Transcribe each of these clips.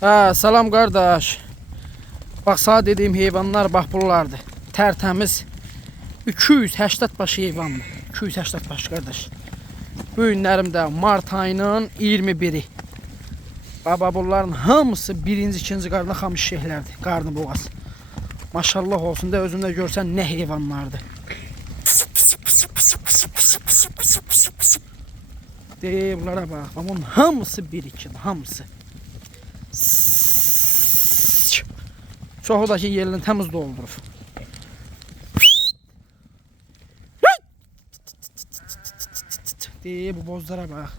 Ha, salam qardaş. Bax, sağ dediyim heyvanlar bax bunlardır. Tərtəmiz 280 baş heyvandır. 280 baş qardaş. Bu günlərimdə mart ayının 21-i. Baba bunların hamısı birinci, ikinci qarnı xamış şeylərdir. Qarnı boğaz. Maşallah olsun da özümdə görsən nə heyvanlardır. Deyir bunlara bax. Bunun hamısı birikin, hamısı. Çoxu da ki yerini təmiz doldurub. Deyir bu bozlara bax.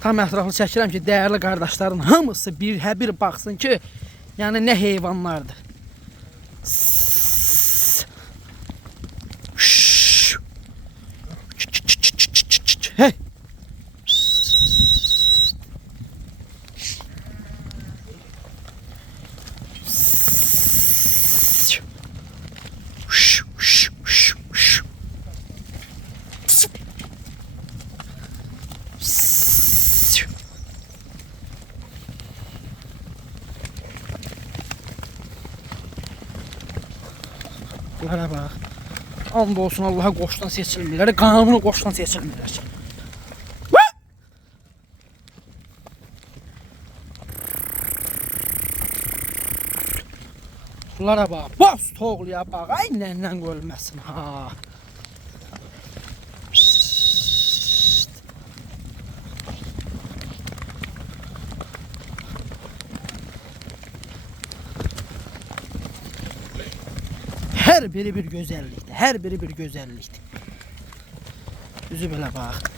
Tam ətraflı çəkirəm ki, dəyərli qardaşların hamısı bir baxsın ki, yəni nə heyvanlardır. Hey. Bunlara bax. And olsun Allah'a qoşdan seçilmirlər, qanunu qoşdan seçilmirlər. Bunlara bax, bas toğluya bax, ay nəndən ölməsin ha. Her biri bir güzelliktir. Her biri bir güzelliktir. Üzü belə bax.